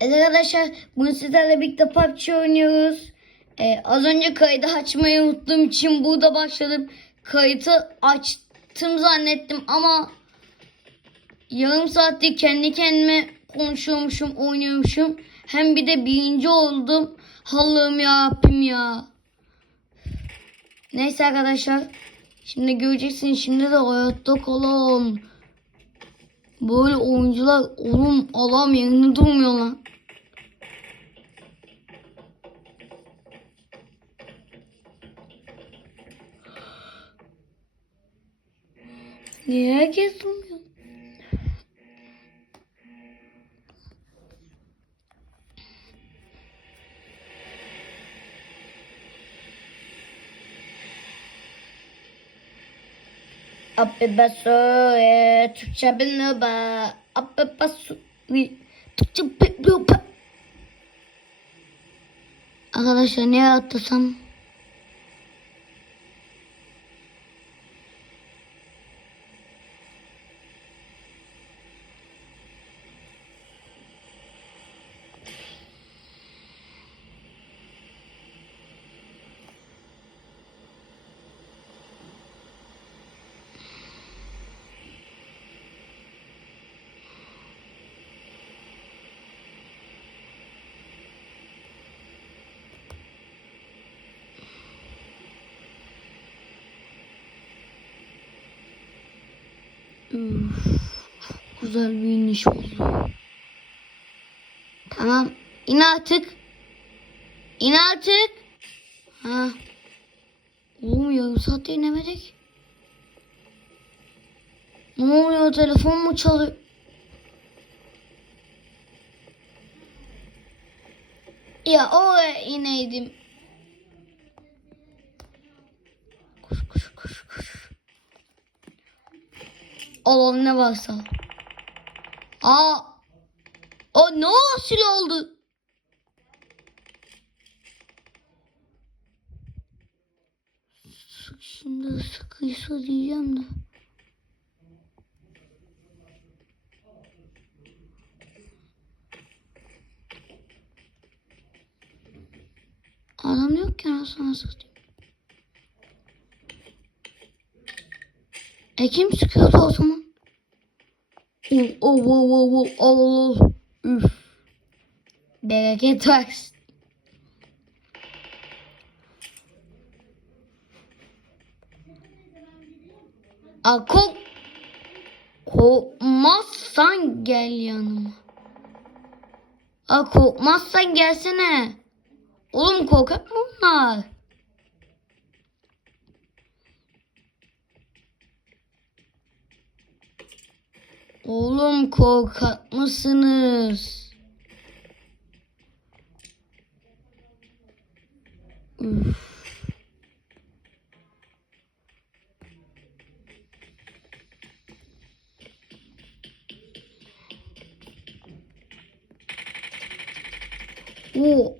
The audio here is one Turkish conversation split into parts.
Evet arkadaşlar bugün sizlerle birlikte PUBG oynuyoruz. Ee, az önce kaydı açmayı unuttuğum için burada başladım. Kayıtı açtım zannettim ama yarım saattir kendi kendime konuşuyormuşum, oynuyormuşum. Hem bir de birinci oldum. Allah'ım ya Rabbim ya. Neyse arkadaşlar. Şimdi göreceksin şimdi de hayatta kalan. Böyle oyuncular oğlum adam yerinde durmuyor lan. Niye herkes durmuyor? Abi baso e, Türkçe bilmiyor ba. Abi baso e, Türkçe bilmiyor ba. Arkadaşlar ne atlasam? Çok güzel bir iniş oldu. Tamam. İn artık. İn artık. Ha. Oğlum yarım saatte inemedik. Ne oluyor? Telefon mu çalıyor? Ya oraya ineydim. Al ne varsa. Aa. O ne asil oldu? Şimdi sıkıysa diyeceğim de. Adam yok ki anasını satayım. E kim sıkıyordu o zaman? Oh, oh, oh, oh, oh, oh, oh. Üf. Bereket versin. Aa, kork korkmazsan gel yanıma. Aa, korkmazsan gelsene. Oğlum korkak mı bunlar? Oğlum korkak mısınız? Üf. O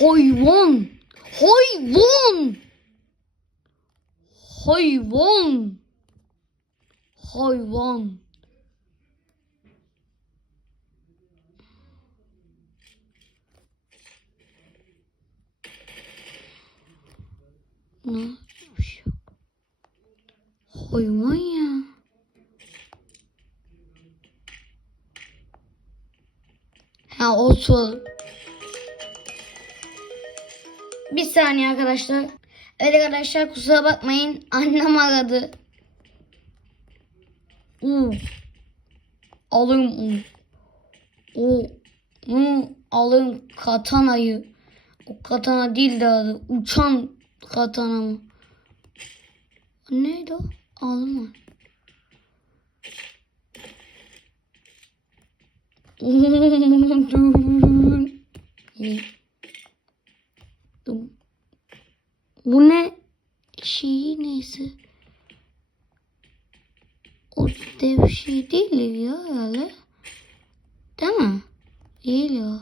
hayvan hayvan hayvan hayvan Ne. Hayvan ya. Ha olsun. Bir saniye arkadaşlar. Evet arkadaşlar kusura bakmayın. Annem aradı. Uu. Alırım onu. O. Onu alırım katanayı. O katana değil de. Uçan katana mı? Neydi o? Alma. Bu ne? Şeyi neyse. O dev şey değil ya herhalde. Değil mi? Değil ya.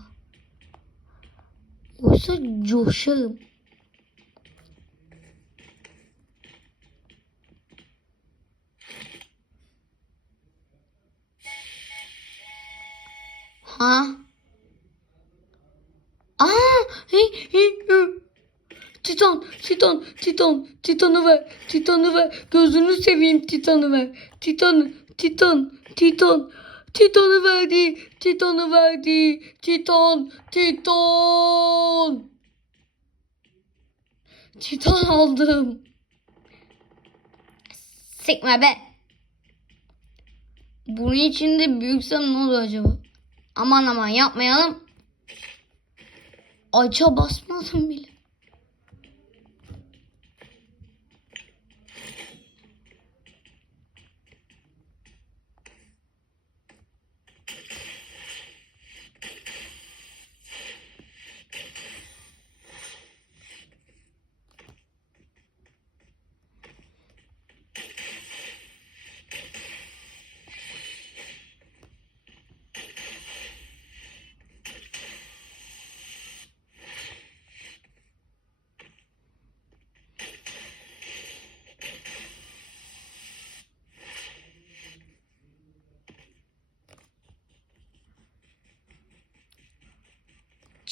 Oysa coşarım. Ha? Aa! Hey, hey, hey. Titan, Titan, Titan, Titan'ı ver, Titan'ı ver. Gözünü seveyim Titan'ı ver. Titan, Titan, Titan. Titan'ı verdi, Titan'ı verdi. Titan, Titan. Titan aldım. Sıkma be. Bunun içinde büyüksem ne olur acaba? Aman aman yapmayalım. Aça basmadım bile.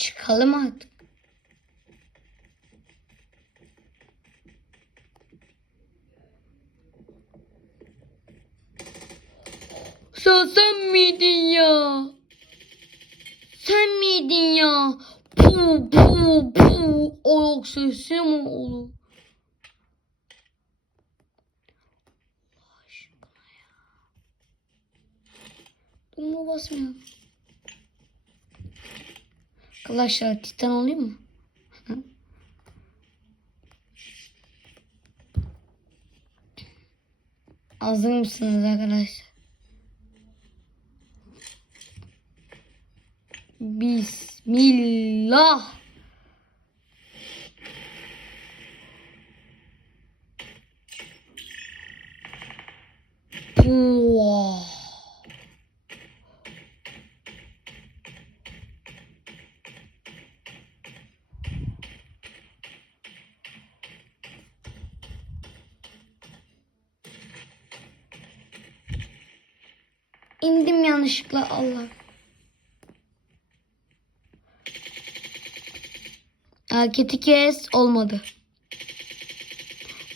Çıkalım artık. Sen, sen miydin ya? Sen miydin ya? Pu pu pu. Ayak sesi mi olur? Allah aşkına ya. Durma basmıyor. Arkadaşlar titan olayım mı? Hazır mısınız arkadaşlar? Bismillah. Puh. İndim yanlışlıkla Allah. Hareketi kes olmadı.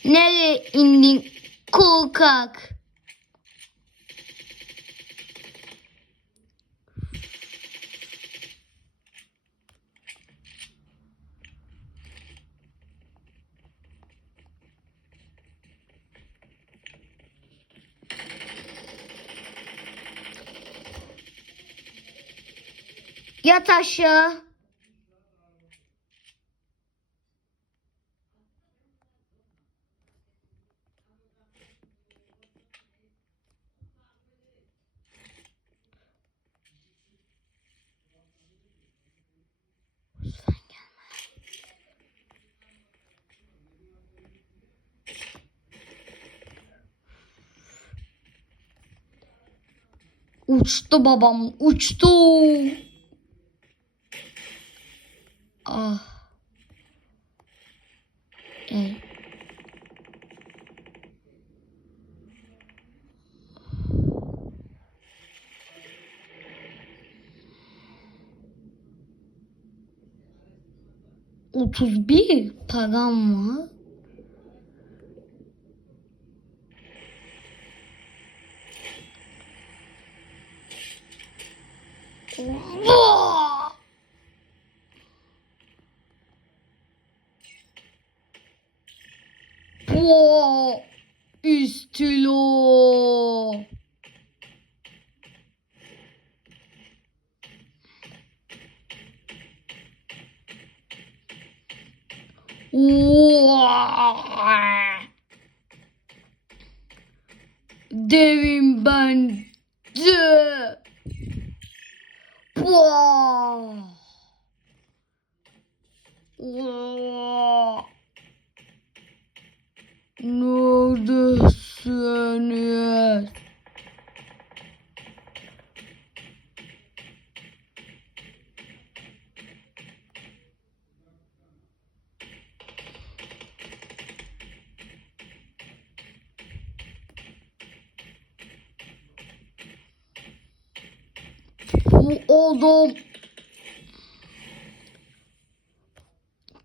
Nereye indin korkak? Yat aşağı. Uçtu babam, uçtu. 31 param var. Wow! Üstülo! Devim ben de. Vaa! Vaa! Neredesiniz? Oldum.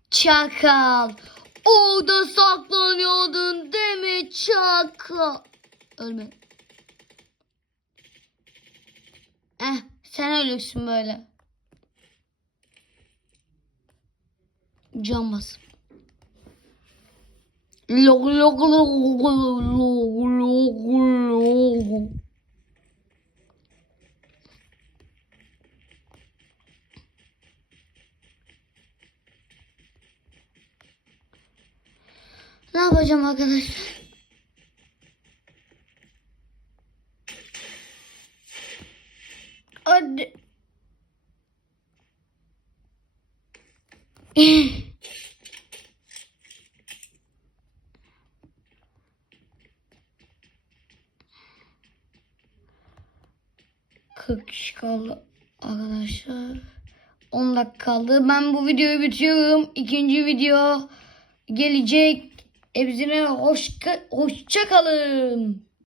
Çakal. Orada saklanıyordun değil mi çakal? Ölme. Eh sen ölürsün böyle. Can bas. Log log log log log log. Ne yapacağım arkadaşlar? Hadi. Kaldı arkadaşlar. 10 dakika kaldı. Ben bu videoyu bitiriyorum. İkinci video gelecek. Hepsine hoş, hoşça kalın.